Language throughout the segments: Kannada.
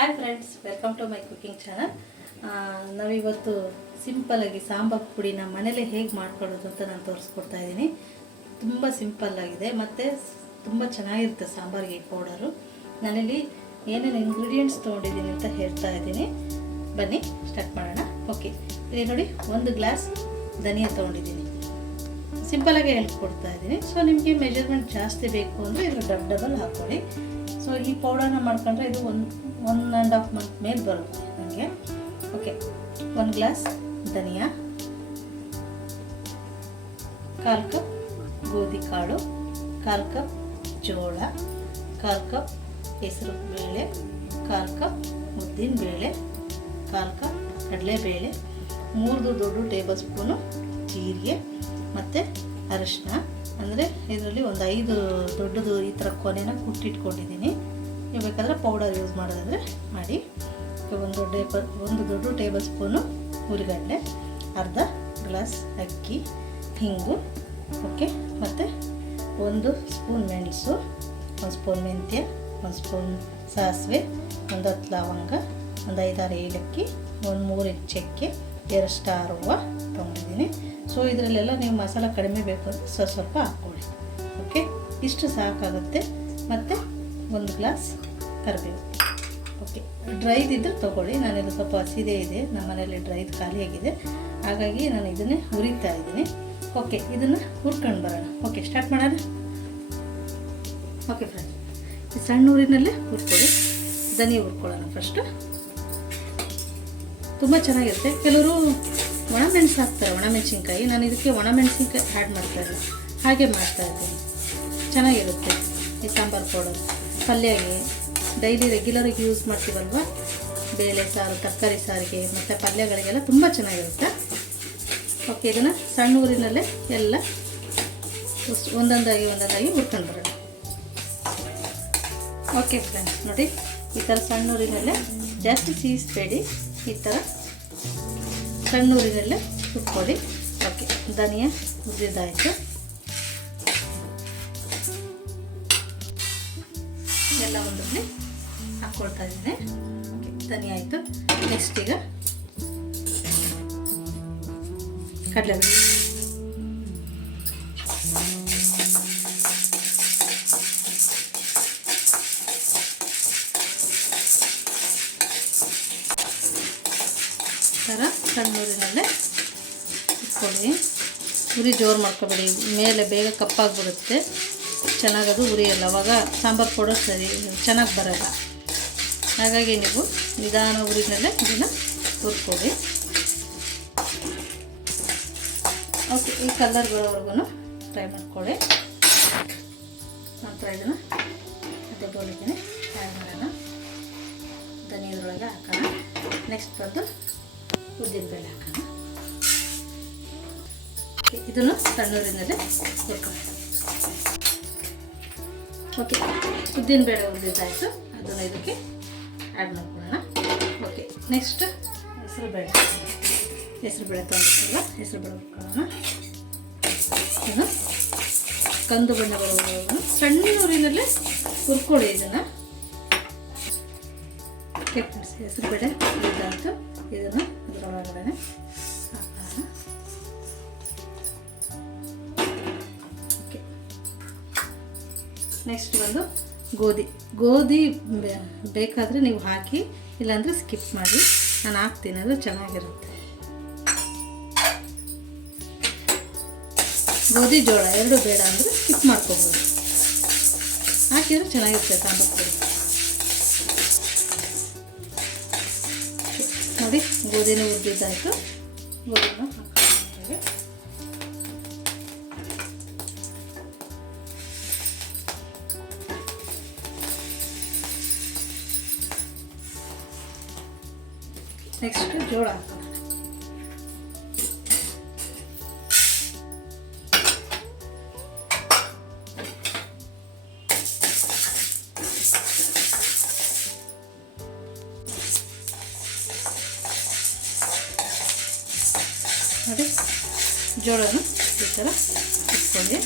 Hi friends, welcome to my cooking channel. ನಾವಿವತ್ತು ಸಿಂಪಲ್ಲಾಗಿ ಸಾಂಬಾರು ಪುಡಿನ ಮನೇಲೆ ಹೇಗೆ ಮಾಡ್ಕೊಳ್ಳೋದು ಅಂತ ನಾನು ತೋರಿಸ್ಕೊಡ್ತಾ ಇದ್ದೀನಿ. ತುಂಬ ಸಿಂಪಲ್ಲಾಗಿದೆ ಮತ್ತು ತುಂಬ ಚೆನ್ನಾಗಿರುತ್ತೆ ಸಾಂಬಾರಿಗೆ ಈ ಪೌಡರು. ನಾನಿಲ್ಲಿ ಏನೇನು ಇಂಗ್ರೀಡಿಯೆಂಟ್ಸ್ ತೊಗೊಂಡಿದ್ದೀನಿ ಅಂತ ಹೇಳ್ತಾ ಇದ್ದೀನಿ. ಬನ್ನಿ ಸ್ಟಾರ್ಟ್ ಮಾಡೋಣ. ಓಕೆ, ಇಲ್ಲಿ ನೋಡಿ, 1 ಗ್ಲಾಸ್ ಧನಿಯಾ ತೊಗೊಂಡಿದ್ದೀನಿ. ಸಿಂಪಲಾಗಿ ಹೇಳ್ಕೊಡ್ತಾ ಇದ್ದೀನಿ. ಸೊ ನಿಮಗೆ ಮೆಜರ್ಮೆಂಟ್ ಜಾಸ್ತಿ ಬೇಕು ಅಂದರೆ ಇದು ಡಬಲ್ ಹಾಕ್ಕೊಳ್ಳಿ. ಸೊ ಈ ಪೌಡರ್ನ ಮಾಡ್ಕೊಂಡ್ರೆ ಇದು 1.5 ಮಂತ್ ಮೇಲೆ ಬರುತ್ತೆ ನನಗೆ. ಓಕೆ, 1 ಗ್ಲಾಸ್ ಧನಿಯಾ, 1/4 ಕಪ್ ಗೋಧಿ ಕಾಳು, 1/4 ಕಪ್ ಜೋಳ, 1/4 ಕಪ್ ಹೆಸರು ಬೇಳೆ, 1/4 ಕಪ್ ಉದ್ದಿನ ಬೇಳೆ, 1/4 ಕಪ್ ಕಡಲೆಬೇಳೆ, 3 ದೊಡ್ಡ ಟೇಬಲ್ ಸ್ಪೂನು ಜೀರಿಗೆ ಮತ್ತು ಅರಿಶಿನ. ಅಂದರೆ ಇದರಲ್ಲಿ ಒಂದು 5 ದೊಡ್ಡದು ಈ ಥರ ಕೊನೆನ ಕುಟ್ಟಿಟ್ಕೊಂಡಿದ್ದೀನಿ. ನೀವು ಬೇಕಾದರೆ ಪೌಡರ್ ಯೂಸ್ ಮಾಡೋದಾದರೆ ಮಾಡಿ. ಒಂದು ದೊಡ್ಡ ಟೇಬಲ್ ಸ್ಪೂನು ಹುರಿಗಡಲೆ, ಅರ್ಧ ಗ್ಲಾಸ್ ಅಕ್ಕಿ, ಹಿಂಗು, ಓಕೆ, ಮತ್ತು 1 ಸ್ಪೂನ್ ಮೆಣಸು, 1 ಸ್ಪೂನ್ ಮೆಂತ್ಯ, 1 ಸ್ಪೂನ್ ಸಾಸಿವೆ, 10 ಲವಂಗ, ಒಂದು 5-6 ಏಲಕ್ಕಿ, 3 ಇಂಚು ಚಕ್ಕೆ, 2 ಸ್ಟಾರ್ ಹೂವು ತೊಗೊಂಡಿದ್ದೀನಿ. ಸೊ ಇದರಲ್ಲೆಲ್ಲ ನೀವು ಮಸಾಲ ಕಡಿಮೆ ಬೇಕು ಅಂದರೆ ಸ್ವಲ್ಪ ಹಾಕ್ಕೊಳ್ಳಿ. ಓಕೆ, ಇಷ್ಟು ಸಾಕಾಗುತ್ತೆ. ಮತ್ತು 1 ಗ್ಲಾಸ್ ಕರಿಬೇವು. ಓಕೆ, ಡ್ರೈದಿದ್ದರೆ ತೊಗೊಳ್ಳಿ. ನಾನೆಲ್ಲ ಸ್ವಲ್ಪ ಹಸಿದೇ ಇದೆ, ನಮ್ಮ ಮನೆಯಲ್ಲಿ ಡ್ರೈದು ಖಾಲಿಯಾಗಿದೆ, ಹಾಗಾಗಿ ನಾನು ಇದನ್ನೇ ಹುರಿತಾ ಇದ್ದೀನಿ. ಓಕೆ, ಇದನ್ನು ಹುರ್ಕೊಂಡು ಬರೋಣ. ಓಕೆ, ಸ್ಟಾರ್ಟ್ ಮಾಡೋಣ. ಓಕೆ ಫ್ರೆಂಡ್ಸ್, ಈ ಸಣ್ಣ ಊರಿನಲ್ಲೇ ಹುರ್ಕೊಳ್ಳಿ. ಧನಿಯಾ ಹುರ್ಕೊಳ್ಳೋಣ ಫಸ್ಟು. ತುಂಬ ಚೆನ್ನಾಗಿರುತ್ತೆ. ಕೆಲವರು ಒಣಮೆಣಸು ಹಾಕ್ತಾರೆ, ಒಣಮೆಣಸಿನ್ಕಾಯಿ. ನಾನು ಇದಕ್ಕೆ ಒಣಮೆಣಸಿನ್ಕಾಯಿ ಆ್ಯಡ್ ಮಾಡ್ತಾಯಿಲ್ಲ, ಹಾಗೆ ಮಾಡ್ತಾಯಿದ್ದೀನಿ. ಚೆನ್ನಾಗಿರುತ್ತೆ ಈ ಸಾಂಬಾರು ಪೌಡರ್. ಪಲ್ಯಗೆ ಡೈಲಿ ರೆಗ್ಯುಲರಾಗಿ ಯೂಸ್ ಮಾಡ್ತೀವಲ್ವ, ಬೇಳೆ ಸಾರು, ತರಕಾರಿ ಸಾರಿಗೆ ಮತ್ತು ಪಲ್ಯಗಳಿಗೆಲ್ಲ ತುಂಬ ಚೆನ್ನಾಗಿರುತ್ತೆ. ಓಕೆ, ಇದನ್ನು ಸಣ್ಣ ಊರಿನಲ್ಲೇ ಎಲ್ಲ ಒಂದೊಂದಾಗಿ ಹುರ್ಕೊಂಡು ಬರೋಣ. ಓಕೆ ಫ್ರೆಂಡ್ಸ್, ನೋಡಿ, ಈ ಥರ ಸಣ್ಣ ಊರಿನಲ್ಲೇ ಜಾಸ್ತಿ ಸೀಸ್ಬೇಡಿ, ಈ ಥರ ಸಣ್ಣ ಊರಿನಲ್ಲೇ ಹುರ್ಕೊಳ್ಳಿ. ಓಕೆ, ಧನಿಯಾ ಹುರಿದಾಯಿತು. ಎಲ್ಲ ಒಂದರಲ್ಲಿ ಹಾಕ್ಕೊಳ್ತಾ ಇದ್ದೀನಿ. ಓಕೆ, ಧನಿಯಾ ಆಯಿತು. ನೆಕ್ಸ್ಟ್ ಈಗ ಕಡಲೆಬೇಳೆ, ಥರ ಸಣ್ಣ ಊರಿನಲ್ಲೇ ಇಟ್ಕೊಳ್ಳಿ. ಉರಿ ಜೋರು ಮಾಡ್ಕೊಬೇಡಿ, ಮೇಲೆ ಬೇಗ ಕಪ್ಪಾಗಿಬಿಡುತ್ತೆ, ಚೆನ್ನಾಗದು ಉರಿಯಲ್ಲ, ಅವಾಗ ಸಾಂಬಾರು ಪೌಡರ್ ಸರಿ ಚೆನ್ನಾಗಿ ಬರೋಲ್ಲ. ಹಾಗಾಗಿ ನೀವು ನಿಧಾನ ಉರಿನಲ್ಲೇ ಇದನ್ನು ಹುರ್ಕೊಳ್ಳಿ. ಓಕೆ, ಈ ಕಲರ್ ಬರೋವರೆಗೂ ಫ್ರೈ ಮಾಡ್ಕೊಳ್ಳಿ. ನಂತರ ಇದನ್ನು ಅದೇ ಬೌಲಿಗೆ ಆ್ಯಡ್ ಮಾಡೋಣ. ಧನಿಯದೊಳಗೆ ಹಾಕೋಣ. ನೆಕ್ಸ್ಟ್ ಬಂದು ಉದ್ದಿನಬೇಳೆ ಹಾಕೋಣ. ಇದನ್ನು ಸಣ್ಣೂರಿನಲ್ಲೇ ಹುರ್ಕೊಳ್ಳೋಣ. ಓಕೆ, ಉದ್ದಿನಬೇಳೆ ಹುರಿದಾಯಿತು, ಅದನ್ನು ಇದಕ್ಕೆ ಆ್ಯಡ್ ಮಾಡ್ಕೊಳ್ಳೋಣ. ಓಕೆ, ನೆಕ್ಸ್ಟ್ ಹೆಸರುಬೇಳೆ ತೊಗೊಂಡಿಲ್ಲ, ಹೆಸರುಬೇಳೆ ಹುರ್ಕೊಳ್ಳೋಣ. ಇದನ್ನು ಕಂದು ಬಣ್ಣ ಬರೋವರೆಗೂ ಸಣ್ಣ ಊರಿನಲ್ಲೇ ಹುರ್ಕೊಳ್ಳಿ ಇದನ್ನು. ಓಕೆ ಫ್ರೆಂಡ್ಸ್, ಹೆಸರುಬೇಳೆ ಹುರಿದಾಯಿತು. ಇದನ್ನು ಇದರ ಒಳಗಡೆ ಹಾಕೋಣ. ಓಕೆ, ನೆಕ್ಸ್ಟ್ ಬಂದು ಗೋಧಿ ಬೇಕಾದರೆ ನೀವು ಹಾಕಿ, ಇಲ್ಲಾಂದರೆ ಸ್ಕಿಪ್ ಮಾಡಿ. ನಾನು ಹಾಕ್ತೀನಿ, ಅದು ಚೆನ್ನಾಗಿರುತ್ತೆ. ಗೋಧಿ ಜೋಳ 2 ಬೇಡ ಅಂದರೆ ಸ್ಕಿಪ್ ಮಾಡ್ಕೋಬೋದು, ಹಾಕಿದರೆ ಚೆನ್ನಾಗಿರುತ್ತೆ ಸಾಂಬಾರು ಪುಡಿ. ನೋಡಿ, ಗೋಧಿನೂ ಹುರಿದಿದ್ದಾಯಿತು. ಗೋಧಿನ ಹಾಕ್ತೀವಿ. ನೆಕ್ಸ್ಟ್ ಜೋಳ ಹಾಕೋಣ. ನೋಡಿ, ಜೋಳನ ಈ ಥರ ಇಟ್ಕೊಳ್ಳಿ.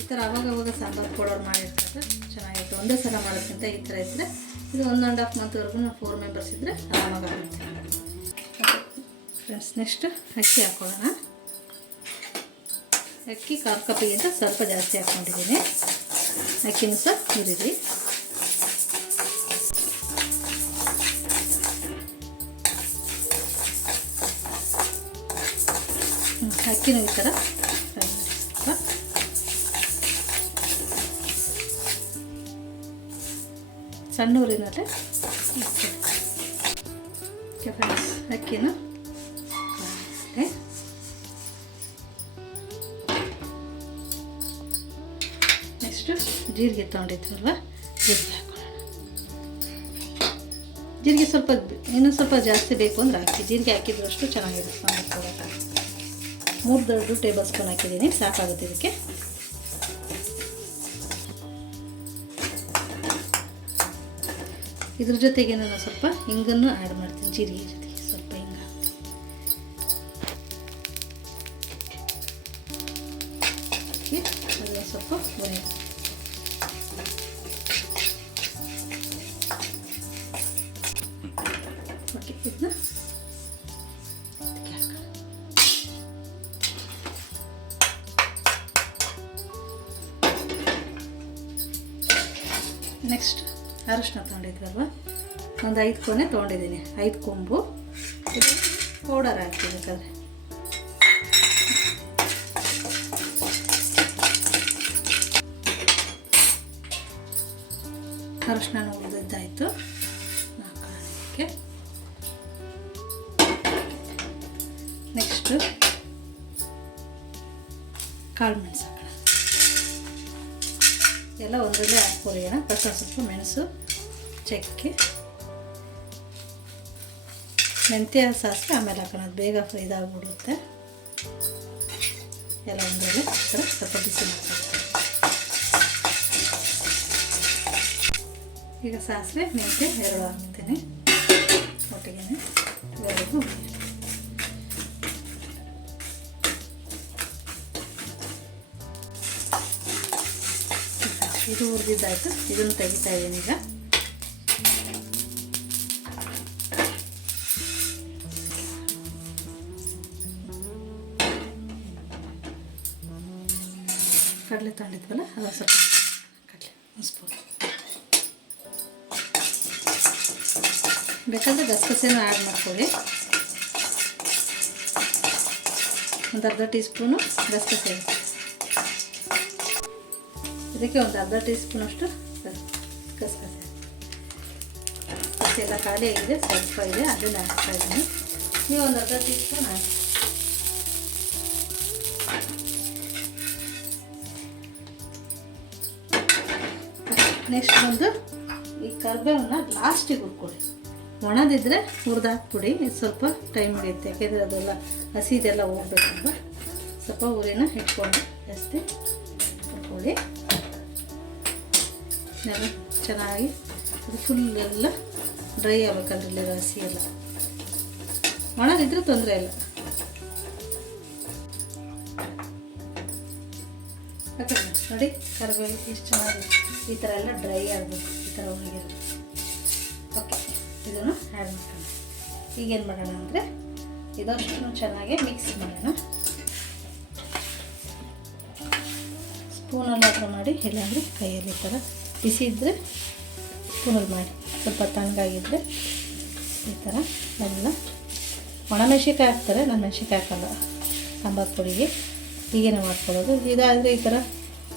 ಈ ಥರ ಅವಾಗ ಸಾಂಬಾರು ಪೌಡರ್ ಮಾಡಿರ್ತಾರೆ ಚೆನ್ನಾಗಿರುತ್ತೆ. ಒಂದೇ ಸಲ ಮಾಡೋದ್ಕಿಂತ ಈ ಥರ ಇದ್ದರೆ ಇದು 1.5 ಮಂತ್ವರೆಗೂ 4 ಮೆಂಬರ್ಸ್ ಇದ್ದರೆ ಆರಾಮಾಗುತ್ತೆ. ಫ್ರೆಂಡ್ಸ್, ನೆಕ್ಸ್ಟ್ ಅಕ್ಕಿ ಹಾಕೊಳ್ಳೋಣ. ಅಕ್ಕಿ 1/4 ಕಪ್ಪಿಗಿಂತ ಸ್ವಲ್ಪ ಜಾಸ್ತಿ ಹಾಕ್ಕೊಂಡಿದ್ದೀನಿ. ಅಕ್ಕಿನೂ ಸಹ ಹುರಿರಿ. ಅಕ್ಕಿನೂ ಈ ಥರ ಸಣ್ಣ ಊರಿನಲ್ಲೇ ಫ್ರೆಂಡ್ಸ್ ಅಕ್ಕಿನ ನೆಕ್ಸ್ಟು ಜೀರಿಗೆ ತೊಗೊಂಡಿದ್ವಲ್ವ, ಜೀರಿಗೆ ಹಾಕೊಳ್ಳೋಣ. ಜೀರಿಗೆ ಸ್ವಲ್ಪ ಇನ್ನೂ ಸ್ವಲ್ಪ ಜಾಸ್ತಿ ಬೇಕು ಅಂದರೆ ಹಾಕಿ. ಜೀರಿಗೆ ಹಾಕಿದ್ರು ಅಷ್ಟು ಚೆನ್ನಾಗಿರುತ್ತೆ ಸಾಂಬಾರು ಪೌಡರ್. 3 ದೊಡ್ಡ ಟೇಬಲ್ ಸ್ಪೂನ್ ಹಾಕಿದ್ದೀನಿ, ಸಾಕಾಗುತ್ತೆ ಇದಕ್ಕೆ. ಇದ್ರ ಜೊತೆಗೆ ನಾನು ಸ್ವಲ್ಪ ಹಿಂಗನ್ನು ಆ್ಯಡ್ ಮಾಡ್ತೀನಿ. ಜೀರಿಗೆ ಜೊತೆಗೆ ಸ್ವಲ್ಪ ಹಿಂಗ ಹಾಕಿ ಅದನ್ನು ಸ್ವಲ್ಪ ಹುರಿ. ಓಕೆ, ಇದನ್ನ ನೆಕ್ಸ್ಟ್ ಅರಶಿನ ತೊಗೊಂಡಿದ್ವಲ್ವ, ಒಂದು 5 ಕೊನೆ ತೊಗೊಂಡಿದ್ದೀನಿ, 5 ಕೊಂಬು. ಇದು ಪೌಡರ್ ಹಾಕ್ತಿರ್ಬೇಕಾದ್ರೆ ಅರಶಿನ ಉಳಿದಿದ್ದಾಯಿತು. ಹಾಕೋಕ್ಕೆ ನೆಕ್ಸ್ಟು ಕಾಳು ಮೆಣಸು ಹಾಕೋಣ. ಎಲ್ಲ ಒಂದರಲ್ಲೇ ಹಾಕ್ಕೊರಿಯೋಣ. ಫಸ್ಟ್ ಸ್ವಲ್ಪ ಮೆಣಸು, ಚಕ್ಕೆ, ಮೆಂತ್ಯ ಸಾಸಿವೆ ಆಮೇಲೆ ಹಾಕೋಣ. ಅದು ಬೇಗ ಇದಾಗ್ಬಿಡುತ್ತೆ. ಎಲ್ಲ ಒಂದರಲ್ಲೇ ಸ್ವಲ್ಪ ಬಿಸಿ ಮಾಡ್ಕೊಳ್ಳಿ. ಈಗ ಸಾಸಿವೆ ಮೆಂತ್ಯ 2 ಹಾಕ್ತೀನಿ ಒಟ್ಟಿಗೆ. ಇವೆರಡೂ ಇದು ಹುರಿದಿದ್ದಾಯಿತು. ಇದನ್ನು ತೆಗಿತಾ ಇದ್ದೀನಿ ಈಗ. ಕಡಲೆ ತಗೊಂಡಿದ್ವಲ್ಲ ಅದು ಸ್ವಲ್ಪ ಕಡಲೆ ಒಂದು ಸ್ಪೂನ್. ಬೇಕಾದರೆ ಗಸಗಸೆನೂ ಆ್ಯಡ್ ಮಾಡ್ಕೊಳ್ಳಿ. ಒಂದು ಅರ್ಧ ಟೀ ಸ್ಪೂನು ಗಸಗಸೆ. ಇದಕ್ಕೆ ಒಂದು ಅರ್ಧ ಟೀ ಸ್ಪೂನಷ್ಟು ಗಸಗಸೆ. ಎಲ್ಲ ಖಾಲಿ ಆಗಿದೆ, ಸ್ವಲ್ಪ ಇದೆ, ಅದನ್ನು ಹಾಕ್ತಾ ಇದ್ದೀನಿ. ನೀವು ಒಂದು ಅರ್ಧ ಟೀ ಸ್ಪೂನ್ ಹಾಕಿ. ನೆಕ್ಸ್ಟ್ ಬಂದು ಈ ಕರಿಬೇವನ್ನ ಲಾಸ್ಟಿಗೆ ಹುರ್ಕೊಳ್ಳಿ. ಒಣದಿದ್ದರೆ ಹುರಿದು ಹಾಕ್ಬಿಡಿ. ಇದು ಸ್ವಲ್ಪ ಟೈಮ್ ಹಿಡಿಯುತ್ತೆ, ಯಾಕೆಂದರೆ ಅದೆಲ್ಲ ಹಸಿದೆಲ್ಲ ಹೋಗ್ಬೇಕಲ್ವ. ಸ್ವಲ್ಪ ಉರಿನ ಇಟ್ಕೊಂಡು ಜಾಸ್ತಿ ಹುರ್ಕೊಳ್ಳಿ. ಎಲ್ಲ ಚೆನ್ನಾಗಿ ಅದು ಫುಲ್ ಎಲ್ಲ ಡ್ರೈ ಆಗಬೇಕಂದ್ರಲ್ಲಿ ಹಸಿ ಎಲ್ಲ. ಒಣಗಿದ್ರೆ ತೊಂದರೆ ಇಲ್ಲ. ಯಾಕಂದ್ರೆ ನೋಡಿ ಕರಿಬೇವು ಎಷ್ಟು ಚೆನ್ನಾಗಿ ಈ ಥರ ಎಲ್ಲ ಡ್ರೈ ಆಗಬೇಕು. ಈ ಥರ ಒಣಗಿರೋದು. ಓಕೆ, ಇದನ್ನು ಆ್ಯಡ್ ಮಾಡೋಣ. ಈಗೇನು ಮಾಡೋಣ ಅಂದರೆ ಇದಷ್ಟು ಚೆನ್ನಾಗಿ ಮಿಕ್ಸ್ ಮಾಡೋಣ. ಸ್ಪೂನಲ್ಲಾದರೂ ಮಾಡಿ, ಇಲ್ಲಾಂದರೆ ಕೈಯಲ್ಲಿ ಈ ಥರ ಬಿಸಿ ಇದ್ದರೆ ಸ್ಪೂನಲ್ಲಿ ಮಾಡಿ. ಸ್ವಲ್ಪ ತಣ್ಣಗಾಗಿದ್ದರೆ ಈ ಥರ ಎಲ್ಲ. ಒಣಮೆಣ್ಸಿನ್ಕಾಯಿ ಹಾಕ್ತಾರೆ, ನಾನು ಮೆಣ್ಸಿನ್ಕಾಯಿ ಹಾಕಲ್ಲ ಸಾಂಬಾರು ಪುಡಿಗೆ. ಹೀಗೇನೆ ಮಾಡ್ಕೊಳ್ಳೋದು. ಇದಾದರೆ ಈ ಥರ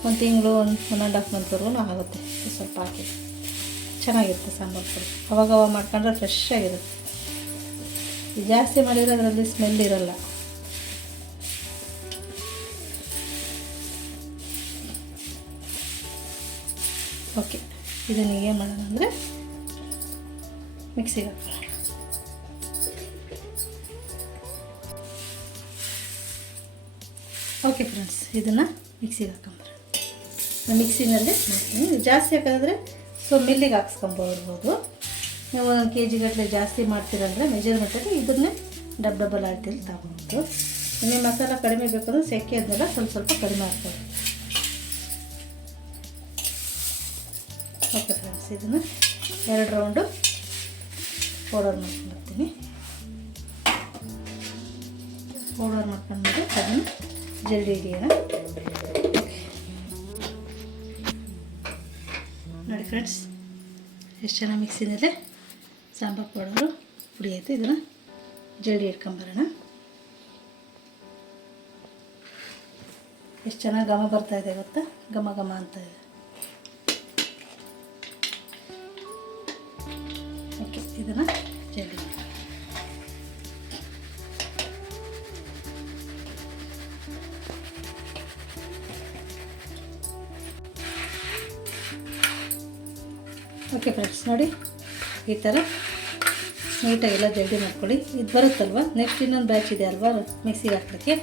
1 ತಿಂಗಳು 1.5 ಮಂತ್ವರೆಗೂ ಆಗುತ್ತೆ. ಸ್ವಲ್ಪ ಹಾಕಿ ಚೆನ್ನಾಗಿರುತ್ತೆ ಸಾಂಬಾರು ಪುಡಿ. ಅವಾಗ ಮಾಡ್ಕೊಂಡ್ರೆ ಫ್ರೆಶ್ ಆಗಿರುತ್ತೆ. ಇದು ಜಾಸ್ತಿ ಮಾಡಿದರೆ ಅದರಲ್ಲಿ ಸ್ಮೆಲ್ ಇರೋಲ್ಲ. ಓಕೆ, ಇದನ್ನು ಏನು ಮಾಡೋಣ ಅಂದರೆ ಮಿಕ್ಸಿಗೆ ಹಾಕೋಣ. ಓಕೆ ಫ್ರೆಂಡ್ಸ್, ಇದನ್ನು ಮಿಕ್ಸಿಗೆ ಹಾಕೊಂಬರೋಣ. ನಾನು ಮಿಕ್ಸಿನಲ್ಲಿ ಮಾಡ್ತೀನಿ. ಜಾಸ್ತಿ ಹಾಕೋದ್ರೆ ಸೊ ಮಿಲ್ಲಿಗೆ ಹಾಕ್ಸ್ಕೊಂಬರ್ಬೋದು. ನೀವು 1 kg ಗಟ್ಟಲೆ ಜಾಸ್ತಿ ಮಾಡ್ತೀರಂದರೆ ಮೆಜರ್ಮೆಂಟಲ್ಲಿ ಇದನ್ನೇ ಡಬಲ್ ಆಲ್ಟಿಲಿ ತಗೊಬೋದು. ನಿಮಗೆ ಮಸಾಲ ಕಡಿಮೆ ಬೇಕಂದ್ರೆ ಸೆಕೆ ಅದನ್ನೆಲ್ಲ ಸ್ವಲ್ಪ ಕಡಿಮೆ ಹಾಕ್ಬೋದು. ಓಕೆ ಫ್ರೆಂಡ್ಸ್, ಇದನ್ನು 2 ರೌಂಡು ಪೌಡರ್ ಮಾಡ್ಕೊಂಡ್ಬರ್ತೀನಿ. ಪೌಡರ್ ಮಾಡ್ಕೊಂಡ್ಮೇಲೆ ಅದನ್ನು ಜಲ್ದಿ ಹಿಡಿಯೋಣ. ನೋಡಿ ಫ್ರೆಂಡ್ಸ್, ಎಷ್ಟು ಚೆನ್ನಾಗಿ ಮಿಕ್ಸಿನಲ್ಲೇ ಸಾಂಬಾರು ಪೌಡರು ಪುಡಿ ಆಯಿತು. ಇದನ್ನು ಜಲ್ದಿ ಇಟ್ಕೊಂಬರೋಣ. ಎಷ್ಟು ಚೆನ್ನಾಗಿ ಘಮ ಬರ್ತಾಯಿದೆ ಗೊತ್ತಾ, ಘಮ ಘಮ ಅಂತ ಇದೆ. ಓಕೆ, ಇದನ್ನು ಜಲ್ದಿ ಓಕೆ ಫ್ರೆಂಡ್ಸ್, ನೋಡಿ ಈ ಥರ ನೀಟಾಗೆಲ್ಲ ಜಲ್ದಿ ಮಾಡ್ಕೊಳ್ಳಿ. ಇದು ಬರುತ್ತಲ್ವ, ನೆಕ್ಸ್ಟ್ ಇನ್ನೊಂದು ಬ್ಯಾಚ್ ಇದೆ ಅಲ್ವಾ ಮಿಕ್ಸಿಗೆ ಹಾಕೋಕ್ಕೆ,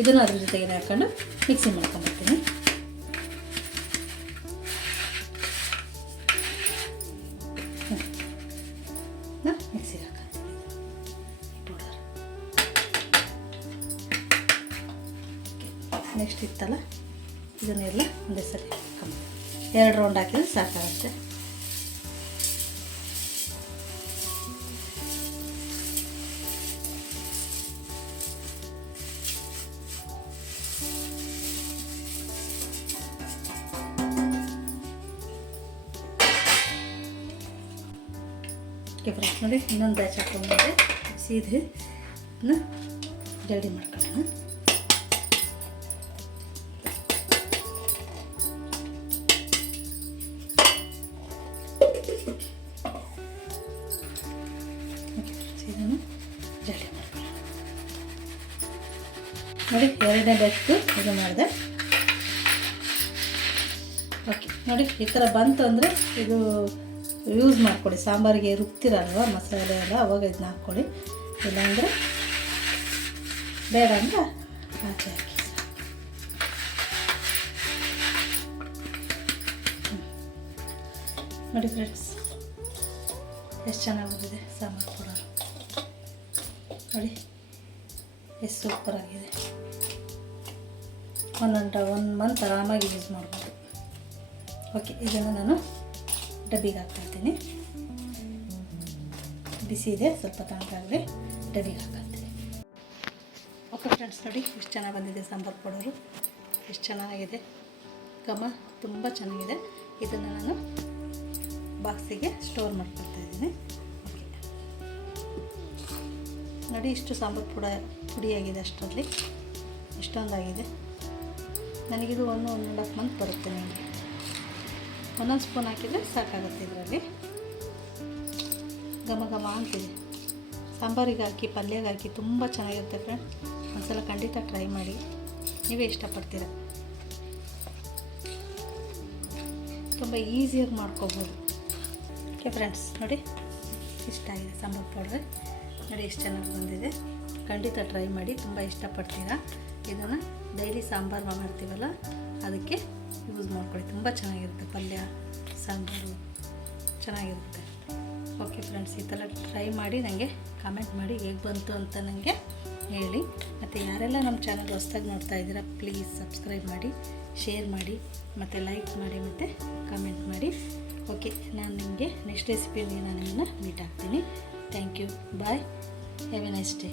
ಇದನ್ನು ಅದ್ರ ಜೊತೆಗೆ ಹಾಕೊಂಡು ಮಿಕ್ಸಿ ಮಾಡ್ಕೊಂಡ್ಬರ್ತೀನಿ. ಮಿಕ್ಸಿಗೆ ಹಾಕೋತೀನಿ ಪೌಡರ್. ನೆಕ್ಸ್ಟ್ ಇತ್ತಲ್ಲ, ಇದನ್ನೆಲ್ಲ ಒಂದೇ ಸರಿ ಹಾಕೊಂಡು 2 ರೌಂಡ್ ಹಾಕಿದ್ರೆ ಸಾಕಾಗುತ್ತೆ. ಓಕೆ ಫ್ರೆಂಡ್ಸ್, ನೋಡಿ ಇನ್ನೊಂದು ಬ್ಯಾಚ್ ಹಾಕೊಂಡ್ಬಂದರೆ ಸೀದೆ ಇದನ್ನ ಜಲ್ದಿ ಮಾಡ್ಕೊಳ್ಳೋಣ. ಓಕೆ ಫ್ರೆಂಡ್ಸ್, ಇದನ್ನು ಜಲ್ದಿ ಮಾಡ್ಕೊಳ್ಳೋಣ. ನೋಡಿ 2ನೇ ಬ್ಯಾಚ್ದು ಇದು ಮಾಡಿದೆ. ಓಕೆ ನೋಡಿ, ಈ ಥರ ಬಂತು ಅಂದರೆ ಇದು ಯೂಸ್ ಮಾಡ್ಕೊಳ್ಳಿ. ಸಾಂಬಾರಿಗೆ ರುಬ್ತಿರಲ್ವ ಮಸಾಲೆ ಎಲ್ಲ, ಅವಾಗ ಇದನ್ನ ಹಾಕ್ಕೊಳ್ಳಿ. ಇಲ್ಲಾಂದರೆ ಬೇಡ ಅಂದರೆ ಆಚೆ ಹಾಕಿ. ನೋಡಿ ಫ್ರೆಂಡ್ಸ್, ಎಷ್ಟು ಚೆನ್ನಾಗಿ ಬಂದಿದೆ ಸಾಂಬಾರು ಪೌಡರ್. ನೋಡಿ ಎಷ್ಟು ಸೂಪರಾಗಿದೆ. 1 ಮಂತ್ ಆರಾಮಾಗಿ ಯೂಸ್ ಮಾಡ್ಬೋದು. ಓಕೆ, ಇದನ್ನು ನಾನು ಡಬ್ಬಿಗೆ ಹಾಕ್ಕೊಳ್ತೀನಿ. ಬಿಸಿ ಇದೆ, ಸ್ವಲ್ಪ ತಣ್ಣಗಾಗಲಿ ಡಬ್ಬಿಗೆ ಹಾಕ್ಕೊಳ್ತೀನಿ. ಓಕೆ ಫ್ರೆಂಡ್ಸ್, ನೋಡಿ ಎಷ್ಟು ಚೆನ್ನಾಗಿ ಬಂದಿದೆ ಸಾಂಬಾರು ಪೌಡರು. ಎಷ್ಟು ಚೆನ್ನಾಗಿದೆ, ಘಮ ತುಂಬ ಚೆನ್ನಾಗಿದೆ. ಇದನ್ನು ನಾನು ಬಾಕ್ಸಿಗೆ ಸ್ಟೋರ್ ಮಾಡ್ಕೊಳ್ತಾ ಇದ್ದೀನಿ. ಓಕೆ ನೋಡಿ, ಇಷ್ಟು ಸಾಂಬಾರು ಪುಡಿಯಾಗಿದೆ. ಅಷ್ಟರಲ್ಲಿ ಇಷ್ಟೊಂದಾಗಿದೆ. ನನಗಿದು 1.5 ಮಂತ್ ಬರುತ್ತೆ. ನನಗೆ 1 ಸ್ಪೂನ್ ಹಾಕಿದರೆ ಸಾಕಾಗುತ್ತೆ. ಇದರಲ್ಲಿ ಘಮ ಘಮ ಅಂತಿದೆ. ಸಾಂಬಾರಿಗೆ ಹಾಕಿ ಪಲ್ಯಗೆ ಹಾಕಿ ತುಂಬ ಚೆನ್ನಾಗಿರುತ್ತೆ ಫ್ರೆಂಡ್ಸ್. ಒಂದ್ಸಲ ಖಂಡಿತ ಟ್ರೈ ಮಾಡಿ, ನೀವೇ ಇಷ್ಟಪಡ್ತೀರ. ತುಂಬ ಈಸಿಯಾಗಿ ಮಾಡ್ಕೋಬೋದು. ಓಕೆ ಫ್ರೆಂಡ್ಸ್, ನೋಡಿ ಇಷ್ಟ ಆಗಿದೆ ಸಾಂಬಾರು ಪೌಡ್ರ್. ನೋಡಿ ಎಷ್ಟು ಚೆನ್ನಾಗಿ ಬಂದಿದೆ. ಖಂಡಿತ ಟ್ರೈ ಮಾಡಿ, ತುಂಬ ಇಷ್ಟಪಡ್ತೀರಾ. ಇದನ್ನು ಡೈಲಿ ಸಾಂಬಾರು ಮಾಡ್ತೀವಲ್ಲ ಅದಕ್ಕೆ ಯೂಸ್ ಮಾಡ್ಕೊಳ್ಳಿ. ತುಂಬ ಚೆನ್ನಾಗಿರುತ್ತೆ, ಪಲ್ಯ ಸಾಂಬಾರು ಚೆನ್ನಾಗಿರುತ್ತೆ. ಓಕೆ ಫ್ರೆಂಡ್ಸ್, ಈ ಥರ ಟ್ರೈ ಮಾಡಿ ನನಗೆ ಕಾಮೆಂಟ್ ಮಾಡಿ ಹೇಗೆ ಬಂತು ಅಂತ ನನಗೆ ಹೇಳಿ. ಮತ್ತು ಯಾರೆಲ್ಲ ನಮ್ಮ ಚಾನಲ್ ಹೊಸ್ದಾಗಿ ನೋಡ್ತಾ ಇದ್ದೀರಾ, ಪ್ಲೀಸ್ ಸಬ್ಸ್ಕ್ರೈಬ್ ಮಾಡಿ, ಶೇರ್ ಮಾಡಿ, ಮತ್ತು ಲೈಕ್ ಮಾಡಿ, ಮತ್ತು ಕಾಮೆಂಟ್ ಮಾಡಿ. ಓಕೆ, ನಾನು ನಿಮಗೆ ನೆಕ್ಸ್ಟ್ ರೆಸಿಪಿಯಲ್ಲಿ ನಾನು ನಿಮ್ಮನ್ನ ಮೀಟ್ ಆಗ್ತೀನಿ. Thank you, bye, have a nice day.